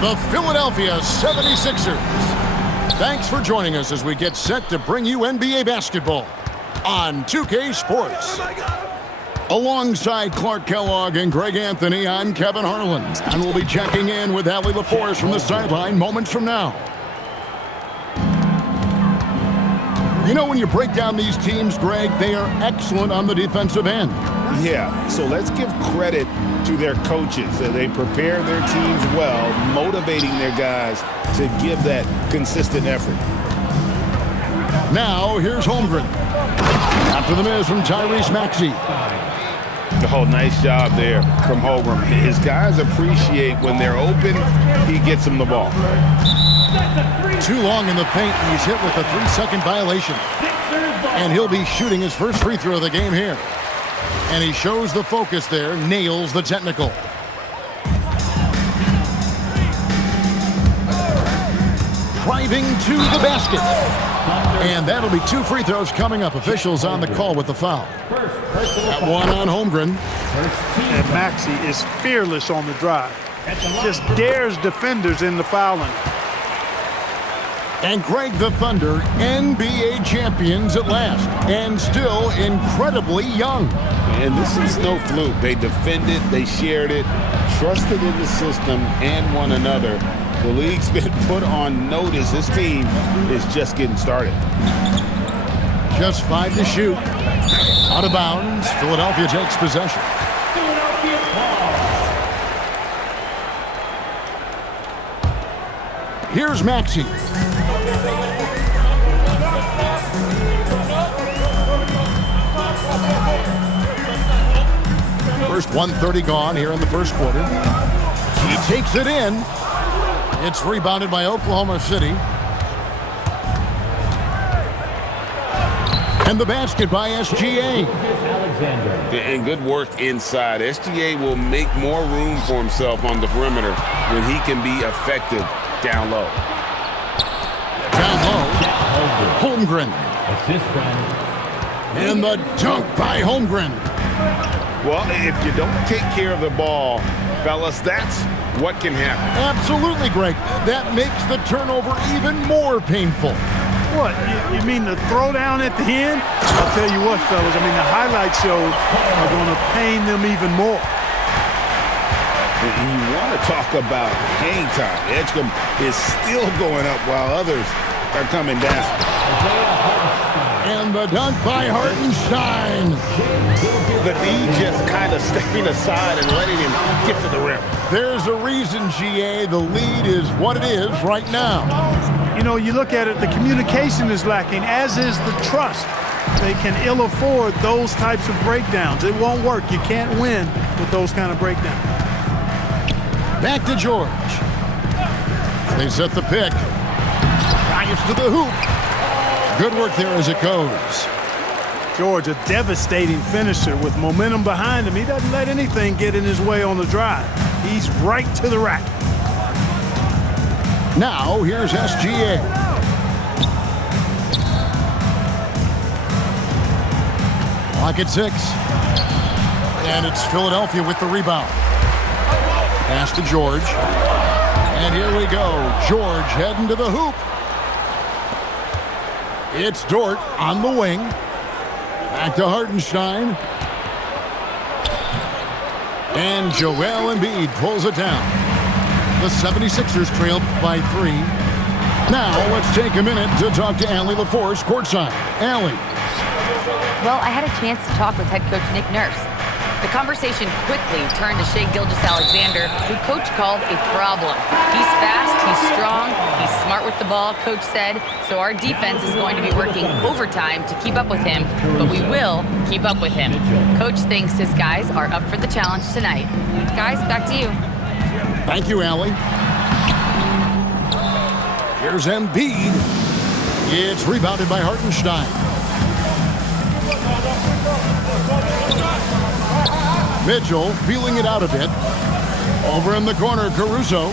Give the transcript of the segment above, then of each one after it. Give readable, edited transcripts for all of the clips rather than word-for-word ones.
the Philadelphia 76ers. Thanks for joining us as we get set to bring you NBA basketball on 2K Sports. Alongside Clark Kellogg and Greg Anthony, I'm Kevin Harlan, and we'll be checking in with Allie LaForce from the sideline moments from now. You know, when you break down these teams, Greg, they are excellent on the defensive end. Yeah, so let's give credit to their coaches. They prepare their teams well, motivating their guys to give that consistent effort. Now, here's Holmgren. After the miss from Tyrese Maxey. Oh, nice job there from Holmgren. His guys appreciate when they're open, he gets them the ball. Too long in the paint, he's hit with a 3-second violation. And he'll be shooting his first free throw of the game here. And he shows the focus there, nails the technical. Driving to the basket. And that'll be 2 free throws coming up. Officials on the call with the foul. That one on Holmgren. And Maxey is fearless on the drive. Just dares defenders in the fouling. And Greg, the Thunder, NBA champions at last, and still incredibly young. And this is no fluke. They defended, they shared it, trusted in the system and one another. The league's been put on notice. This team is just getting started. Just 5 to shoot. Out of bounds. Philadelphia takes possession. Here's Maxey. First 1:30 gone here in the first quarter. He takes it in. It's rebounded by Oklahoma City. And the basket by SGA. And good work inside. SGA will make more room for himself on the perimeter when he can be effective down low. Down low. Holmgren. And the dunk by Holmgren. Well, if you don't take care of the ball, fellas, that's what can happen. Absolutely, Greg. That makes the turnover even more painful. What, you mean the throwdown at the end? I'll tell you what, fellas, I mean, the highlight shows are going to pain them even more. And you want to talk about hang time. Edgecombe is still going up while others are coming down. And the dunk by Hartenstein. The D just kind of stepping aside and letting him get to the rim. There's a reason, GA, the lead is what it is right now. You know, you look at it, the communication is lacking, as is the trust. They can ill afford those types of breakdowns. It won't work. You can't win with those kind of breakdowns. Back to George. They set the pick. Drives to the hoop. Good work there as it goes. George, a devastating finisher with momentum behind him. He doesn't let anything get in his way on the drive. He's right to the rack. Now, here's SGA. Clock at 6. And it's Philadelphia with the rebound. Pass to George. And here we go. George heading to the hoop. It's Dort on the wing. Back to Hartenstein. And Joel Embiid pulls it down. The 76ers trail by 3. Now let's take a minute to talk to Allie LaForce courtside. Allie. Well, I had a chance to talk with head coach Nick Nurse. The conversation quickly turned to Shai Gilgeous-Alexander, who coach called a problem. He's fast, he's strong, he's smart with the ball, coach said, so our defense is going to be working overtime to keep up with him, but we will keep up with him. Coach thinks his guys are up for the challenge tonight. Guys, back to you. Thank you, Allie. Here's Embiid. It's rebounded by Hartenstein. Mitchell feeling it out a bit. Over in the corner, Caruso.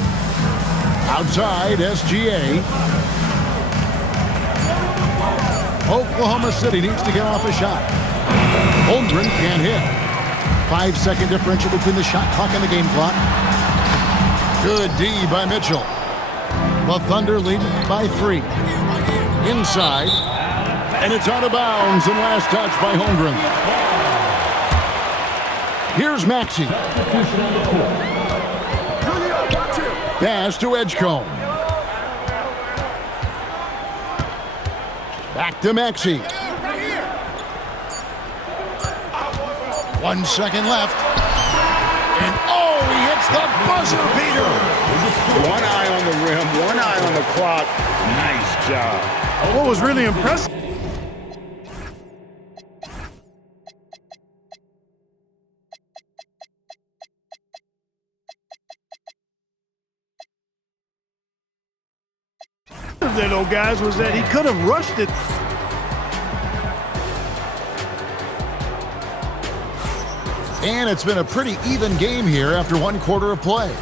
Outside, SGA. Oklahoma City needs to get off a shot. Holmgren can't hit. 5-second differential between the shot clock and the game clock. Good D by Mitchell. The Thunder lead by 3. Inside. And it's out of bounds and last touch by Holmgren. Here's Maxey. Pass to Edgecombe. Back to Maxey. 1 second left. And oh, he hits the buzzer beater. One eye on the rim, one eye on the clock. Nice job. What was really impressive there, though, guys, was that he could have rushed it. And it's been a pretty even game here after 1 quarter of play.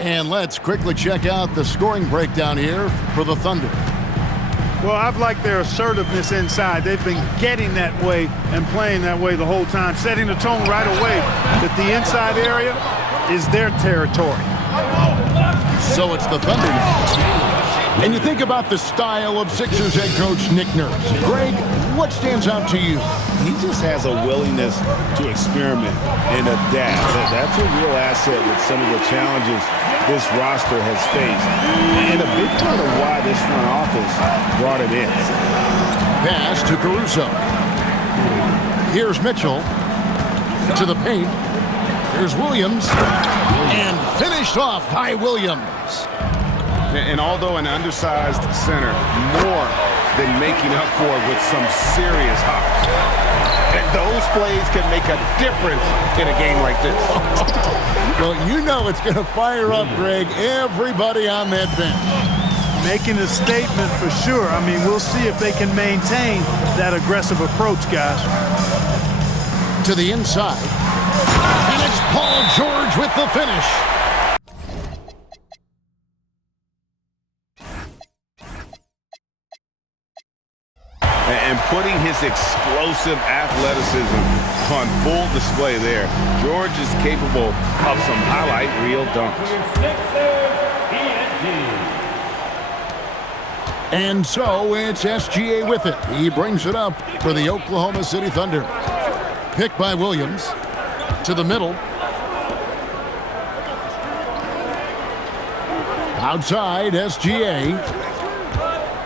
And let's quickly check out the scoring breakdown here for the Thunder. Well, I've liked their assertiveness inside. They've been getting that way and playing that way the whole time, setting the tone right away that the inside area is their territory. So it's the Thunder now. And you think about the style of Sixers head coach Nick Nurse. Greg, what stands out to you? He just has a willingness to experiment and adapt. That's a real asset with some of the challenges this roster has faced. And a big part of why this front office brought it in. Pass to Caruso. Here's Mitchell to the paint. Here's Williams. And finished off by Williams. And although an undersized center, more than making up for it with some serious hops. And those plays can make a difference in a game like this. Well, you know it's going to fire up, Greg, everybody on that bench. Making a statement for sure. I mean, we'll see if they can maintain that aggressive approach, guys. To the inside. And it's Paul George with the finish. And putting his explosive athleticism on full display there. George is capable of some highlight reel dunks. And so it's SGA with it. He brings it up for the Oklahoma City Thunder. Picked by Williams to the middle. Outside, SGA.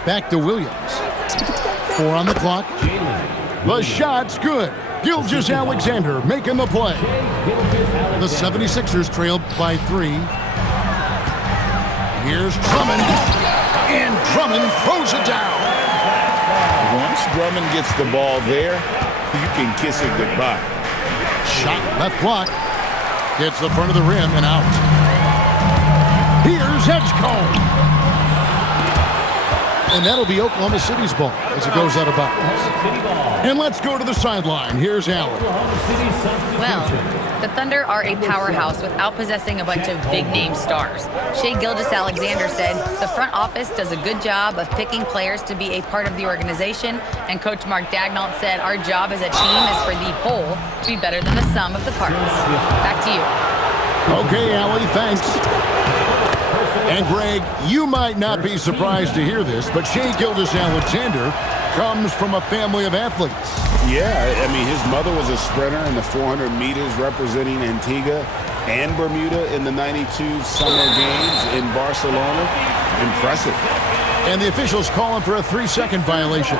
Back to Williams. 4 on the clock. The shot's good. Gilgeous-Alexander making the play. The 76ers trail by 3. Here's Drummond. And Drummond throws it down. Once Drummond gets the ball there, you can kiss it goodbye. Shot left block. Hits the front of the rim and out. Here's Edgecombe. And that'll be Oklahoma City's ball as it goes out of bounds. And let's go to the sideline. Here's Allen. Well, the Thunder are a powerhouse without possessing a bunch of big-name stars. Shai Gilgeous-Alexander said, the front office does a good job of picking players to be a part of the organization, and Coach Mark Daigneault said, our job as a team is for the whole to be better than the sum of the parts. Back to you. Okay, Allie, thanks. And Greg, you might not be surprised to hear this, but Shai Gilgeous-Alexander comes from a family of athletes. Yeah, I mean, his mother was a sprinter in the 400 meters representing Antigua and Bermuda in the 92 Summer Games in Barcelona. Impressive. And the officials calling for a 3-second violation.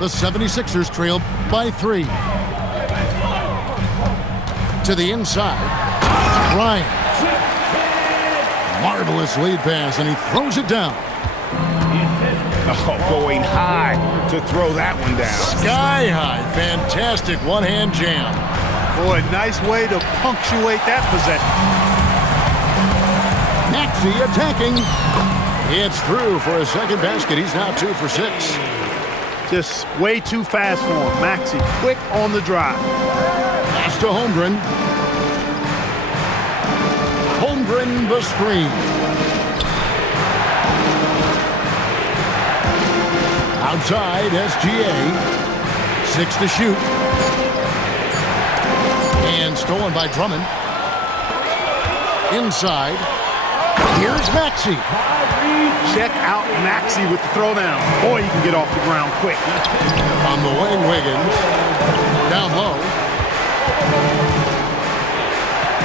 The 76ers trailed by 3. To the inside. Bryant. Marvelous lead pass, and he throws it down. Oh, going high to throw that one down. Sky high. Fantastic one-hand jam. Boy, nice way to punctuate that possession. Maxey attacking. It's through for a second basket. He's now 2 for 6. Just way too fast for him. Maxey, quick on the drive. Pass to Holmgren. Holmgren the screen. Outside, SGA. 6 to shoot. And stolen by Drummond. Inside. Here's Maxey. Check out Maxey with the throwdown. Boy, he can get off the ground quick. On the wing, Wiggins. Down low.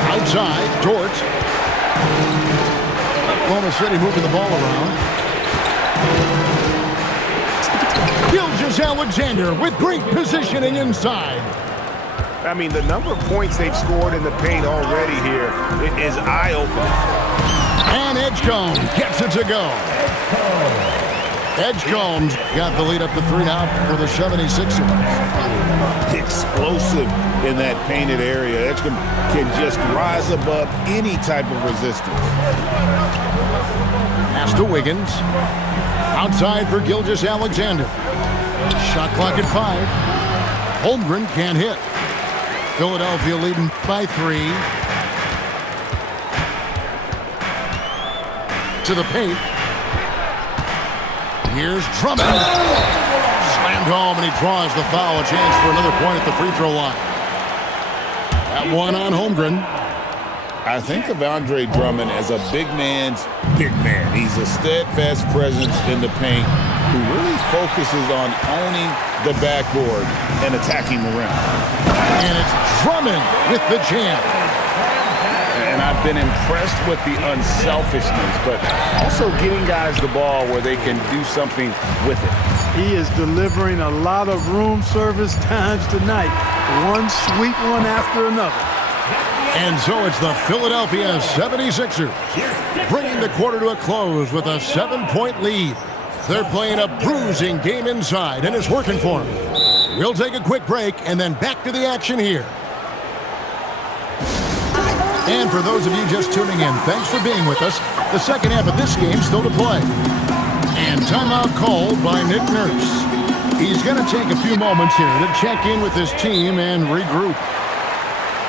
Outside, Dort. Oklahoma City moving the ball around. Gilgeous-Alexander with great positioning inside. I mean, the number of points they've scored in the paint already here is eye-opening. And Edgecombe gets it to go. Edgecombe's got the lead up to 3 now for the 76ers. Explosive in that painted area. Edgecombe can just rise above any type of resistance. Pass to Wiggins. Outside for Gilgeous-Alexander. Shot clock at 5. Holmgren can't hit. Philadelphia leading by 3. To the paint. Here's Drummond. Slammed home, and he draws the foul. A chance for another point at the free throw line. That one on Holmgren. I think of Andre Drummond as a big man's big man. He's a steadfast presence in the paint who really focuses on owning the backboard and attacking the rim. And it's Drummond with the jam. And I've been impressed with the unselfishness, but also getting guys the ball where they can do something with it. He is delivering a lot of room service times tonight. One sweet one after another. And so it's the Philadelphia 76ers bringing the quarter to a close with a 7-point lead. They're playing a bruising game inside, and it's working for them. We'll take a quick break and then back to the action here. And for those of you just tuning in, thanks for being with us. The second half of this game still to play. And timeout called by Nick Nurse. He's going to take a few moments here to check in with his team and regroup.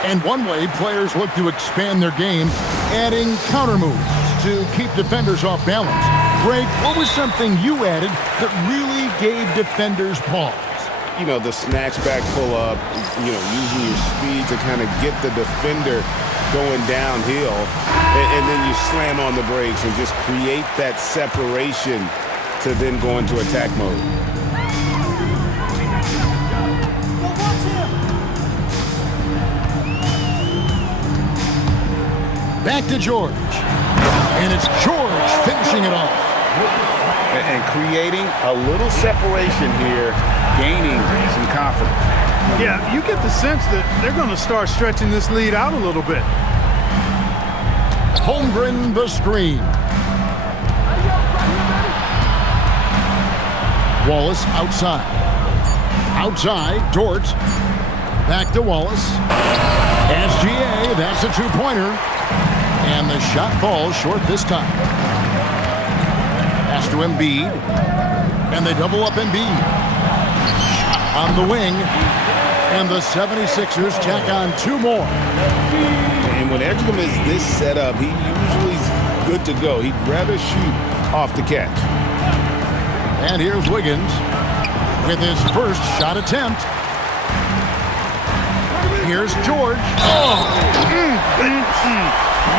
And one way players look to expand their game, adding counter moves to keep defenders off balance. Greg, what was something you added that really gave defenders pause? You know, the snatch back pull up, using your speed to kind of get the defender going downhill, and then you slam on the brakes and just create that separation to then go into attack mode. Back to George. And it's George finishing it off. And creating a little separation here, gaining some confidence. Yeah, you get the sense that they're going to start stretching this lead out a little bit. Holmgren the screen. Wallace outside. Outside, Dort. Back to Wallace. SGA, that's a two-pointer. And the shot falls short this time. Pass to Embiid. And they double up Embiid. Shot on the wing. And the 76ers tack on 2 more. And when Edgecombe is this set up, he usually is good to go. He'd rather shoot off the catch. And here's Wiggins with his first shot attempt. Here's George. Oh!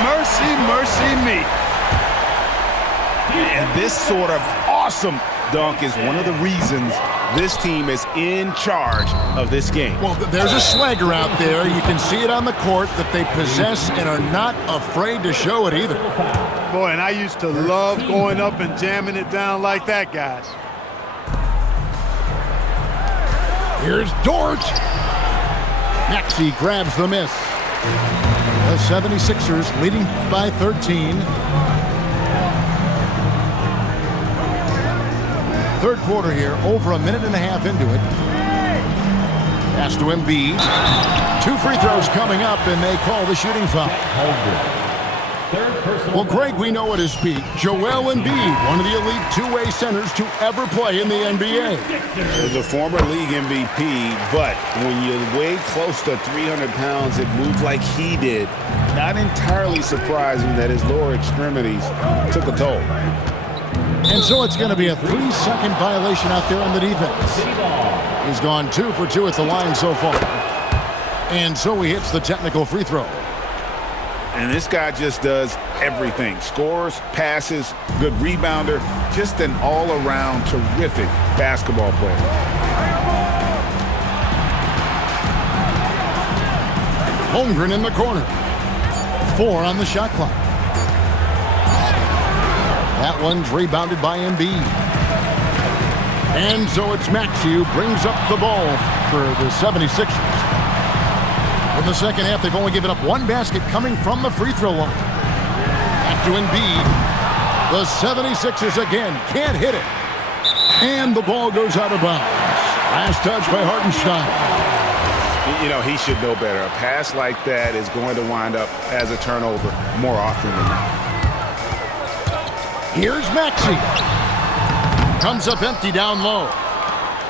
Mercy, mercy me. And this sort of awesome dunk is one of the reasons this team is in charge of this game. Well, there's a swagger out there. You can see it on the court that they possess and are not afraid to show it either. Boy, and I used to love going up and jamming it down like that, guys. Here's Dort. Maxey grabs the miss. The 76ers leading by 13. Third quarter here, over a minute and a half into it. Pass to Embiid. 2 free throws coming up, and they call the shooting foul. Well, Greg, we know at his peak, Joel Embiid, one of the elite two-way centers to ever play in the NBA. The former league MVP, but when you weigh close to 300 pounds, it moves like he did. Not entirely surprising that his lower extremities took a toll. And so it's going to be a 3-second violation out there on the defense. He's gone 2 for 2 at the line so far. And so he hits the technical free throw. And this guy just does everything. Scores, passes, good rebounder, just an all-around terrific basketball player. Holmgren in the corner. 4 on the shot clock. That one's rebounded by Embiid. And so it's Maxey who brings up the ball for the 76ers. In the second half, they've only given up 1 basket coming from the free throw line. Back to Embiid. The 76ers again can't hit it. And the ball goes out of bounds. Last touch by Hartenstein. You know, he should know better. A pass like that is going to wind up as a turnover more often than not. Here's Maxey. Comes up empty down low.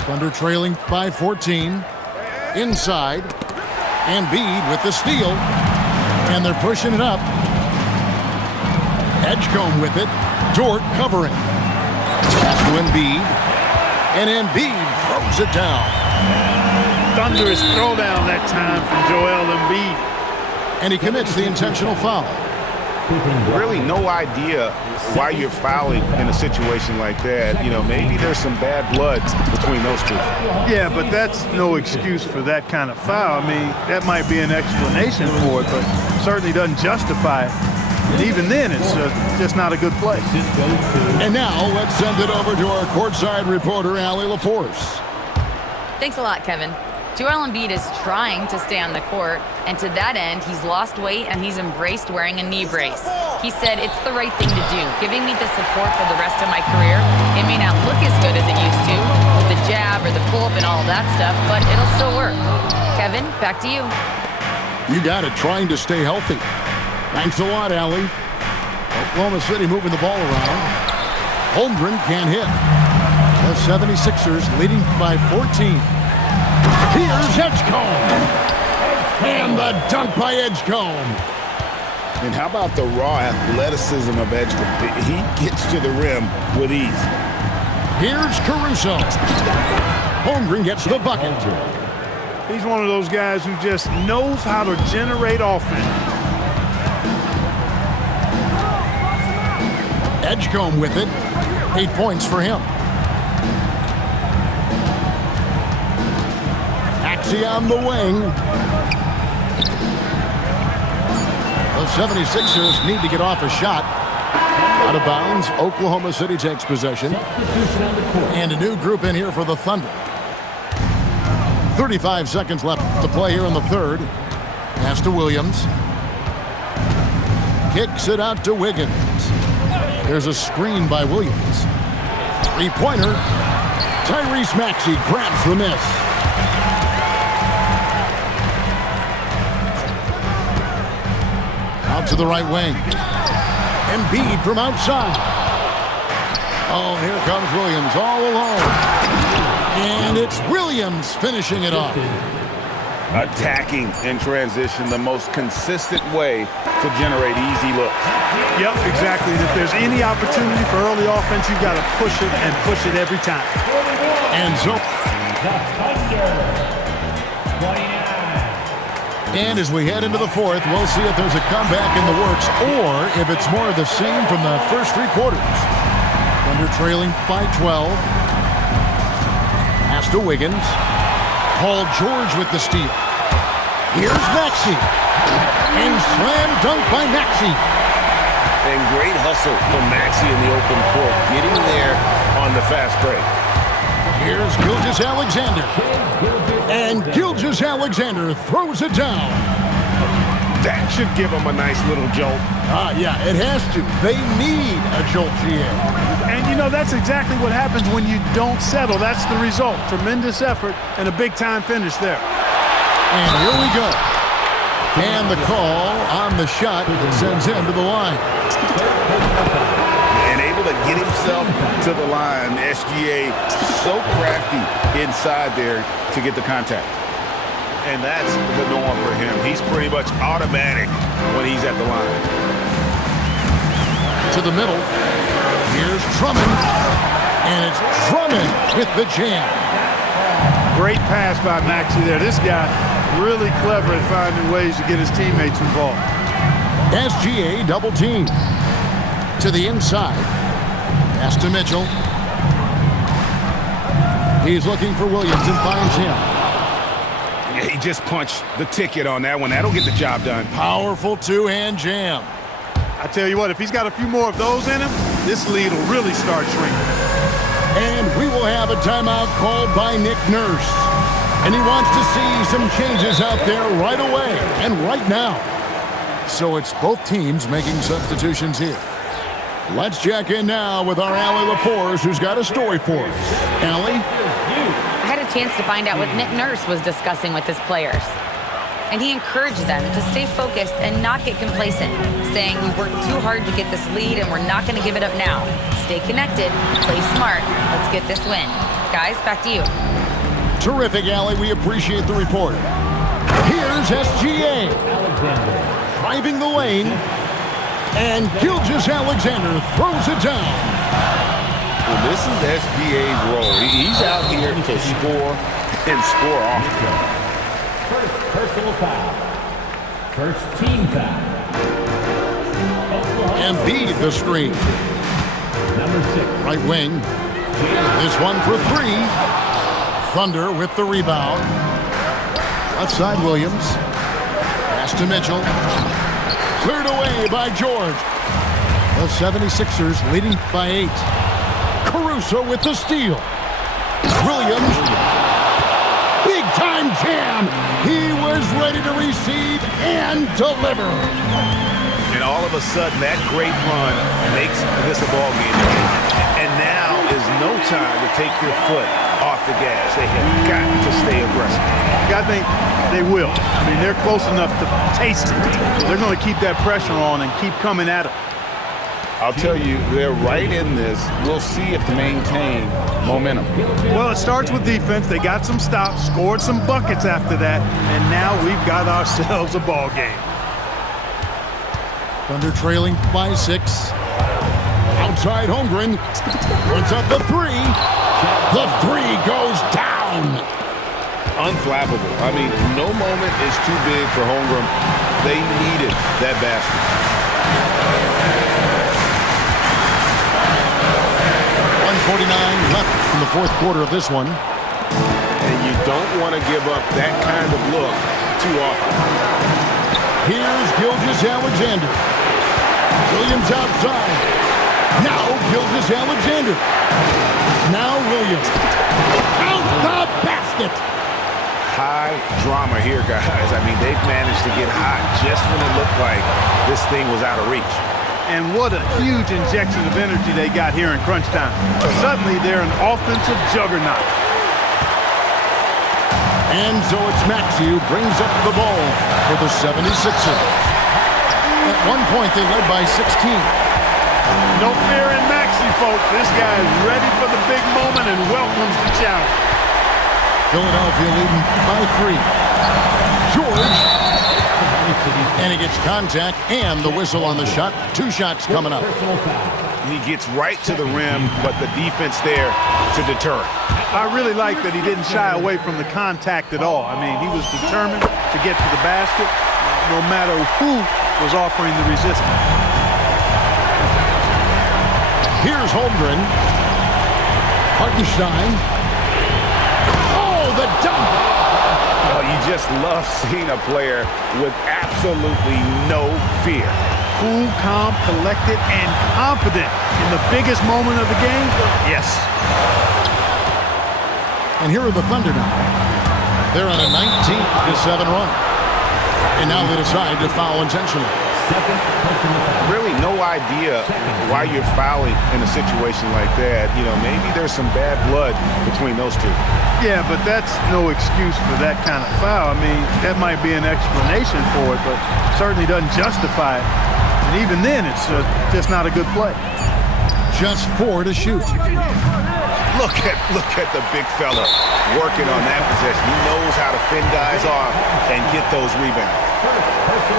Thunder trailing by 14. Inside. Embiid with the steal. And they're pushing it up. Edgecombe with it. Dort covering. Pass to Embiid. And Embiid throws it down. Thunderous throwdown that time from Joel Embiid. And he commits the intentional foul. Really no idea why you're fouling in a situation like that. You know, maybe there's some bad blood between those two. Yeah, but that's no excuse for that kind of foul. I mean, that might be an explanation for it, but certainly doesn't justify it. And even then, it's just not a good play. And now let's send it over to our courtside reporter, Allie LaForce. Thanks a lot, Kevin. Joel Embiid is trying to stay on the court, and to that end, he's lost weight and he's embraced wearing a knee brace. He said, "It's the right thing to do, giving me the support for the rest of my career. It may not look as good as it used to, with the jab or the pull-up and all that stuff, but it'll still work." Kevin, back to you. You got it, trying to stay healthy. Thanks a lot, Allie. Oklahoma City moving the ball around. Holmgren can't hit. The 76ers leading by 14. Here's Edgecombe. And the dunk by Edgecombe. And how about the raw athleticism of Edgecombe? He gets to the rim with ease. Here's Caruso. Holmgren gets the bucket. He's one of those guys who just knows how to generate offense. Edgecombe with it. 8 points for him. Maxey on the wing. The 76ers need to get off a shot. Out of bounds. Oklahoma City takes possession. And a new group in here for the Thunder. 35 seconds left to play here in the third. Pass to Williams. Kicks it out to Wiggins. There's a screen by Williams. Three-pointer. Tyrese Maxey grabs the miss. Out to the right wing. Embiid from outside. Oh, here comes Williams all alone. And it's Williams finishing it off. Attacking in transition, the most consistent way to generate easy looks. Yep, exactly. And if there's any opportunity for early offense, you've got to push it and push it every time. And so... And as we head into the fourth, we'll see if there's a comeback in the works or if it's more of the same from the first 3 quarters. Thunder trailing by 12. Pass to Wiggins. Paul George with the steal. Here's Maxey. And slam dunk by Maxey. And great hustle from Maxey in the open court, getting there on the fast break. Here's Gilgeous-Alexander. And Gilgeous-Alexander throws it down. That should give him a nice little jolt. Yeah, it has to. They need a jolt, GA. And, you know, that's exactly what happens when you don't settle. That's the result. Tremendous effort and a big-time finish there. And here we go. And the call on the shot that sends him to the line. And able to get himself to the line. SGA so crafty inside there to get the contact. And that's the norm for him. He's pretty much automatic when he's at the line. To the middle. Here's Drummond. And it's Drummond with the jam. Great pass by Maxey there. This guy Really clever at finding ways to get his teammates involved. SGA double team. To the inside. Pass to Mitchell. He's looking for Williams and finds him. Yeah, he just punched the ticket on that one. That'll get the job done. Powerful two-hand jam. I tell you what, if he's got a few more of those in him, this lead will really start shrinking. And we will have a timeout called by Nick Nurse. And he wants to see some changes out there right away and right now. So it's both teams making substitutions here. Let's check in now with our Allie LaForce, who's got a story for us. Allie? I had a chance to find out what Nick Nurse was discussing with his players. And he encouraged them to stay focused and not get complacent, saying we worked too hard to get this lead and we're not going to give it up now. Stay connected, play smart, let's get this win. Guys, back to you. Terrific, Allie. We appreciate the report. Here's SGA. Driving the lane. And Gilgeous-Alexander throws it down. Well, this is SGA's role. He's out here to score and score often. First personal foul. First team foul. Embiid the screen. Number 6. Right wing. This one for 3. Thunder with the rebound. Left side Williams. Pass to Mitchell. Cleared away by George. The 76ers leading by 8. Caruso with the steal. Williams. Big time jam. He was ready to receive and deliver. And all of a sudden, that great run makes this a ball game again. And now is no time to take your foot off the gas. They have got to stay aggressive. I think they will. I mean, they're close enough to taste it. So they're going to keep that pressure on and keep coming at it. I'll tell you, they're right in this. We'll see if they maintain momentum. Well, it starts with defense. They got some stops, scored some buckets after that, and now we've got ourselves a ball game. Thunder trailing by 6. Outside Holmgren. Puts up the 3. The 3 goes down. Unflappable. I mean, no moment is too big for Holmgren. They needed that basket. 1:49 left in the fourth quarter of this one. And you don't want to give up that kind of look too often. Here's Gilgeous-Alexander. Williams outside. Now Gilgeous-Alexander. Now Williams. Count the basket. High drama here, guys. I mean, they've managed to get hot just when it looked like this thing was out of reach. And what a huge injection of energy they got here in crunch time. Suddenly, they're an offensive juggernaut. And so it's Maxey who brings up the ball for the 76ers. At one point, they led by 16. No fear in Maxey, folks. This guy is ready for the big moment and welcomes the challenge. Philadelphia leading by 3. George. And he gets contact and the whistle on the shot. 2 shots coming up. He gets right to the rim, but the defense there to deter. I really like that he didn't shy away from the contact at all. I mean, he was determined to get to the basket no matter who was offering the resistance. Here's Holmgren. Hartenstein. Oh, the dunk! Oh, you just love seeing a player with absolutely no fear. Cool, calm, collected, and confident in the biggest moment of the game? Yes. And here are the Thunder now. They're on a 19-7 run. And now they decide to foul intentionally. Really no idea why you're fouling in a situation like that. You know, maybe there's some bad blood between those two. Yeah, but that's no excuse for that kind of foul. I mean, that might be an explanation for it, but certainly doesn't justify it. And even then, it's just not a good play. Just 4 to shoot. Look at the big fella working on that possession. He knows how to fend guys off and get those rebounds.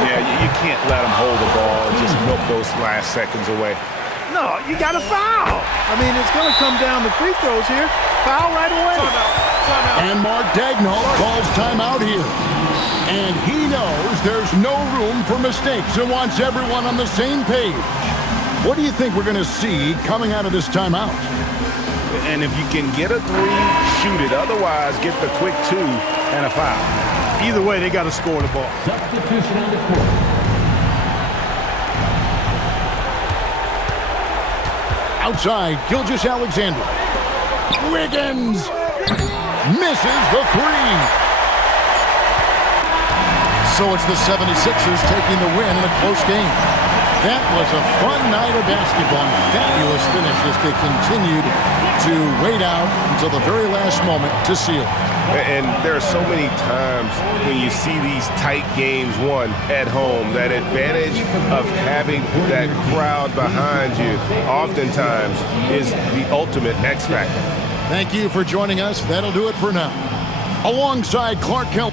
Yeah, you can't let him hold the ball and just milk those last seconds away. No, you got to foul. I mean, it's going to come down to free throws here. Foul right away. And Mark Daigneault calls timeout here. And he knows there's no room for mistakes and wants everyone on the same page. What do you think we're going to see coming out of this timeout? And if you can get a 3, shoot it. Otherwise, get the quick 2 and a foul. Either way, they got to score the ball. Substitution on the court. Outside, Gilgeous-Alexander. Wiggins misses the 3. So it's the 76ers taking the win in a close game. That was a fun night of basketball and fabulous finish as they continued to wait out until the very last moment to seal. And there are so many times when you see these tight games won at home, that advantage of having that crowd behind you oftentimes is the ultimate X factor. Thank you for joining us. That'll do it for now. Alongside Clark Kell.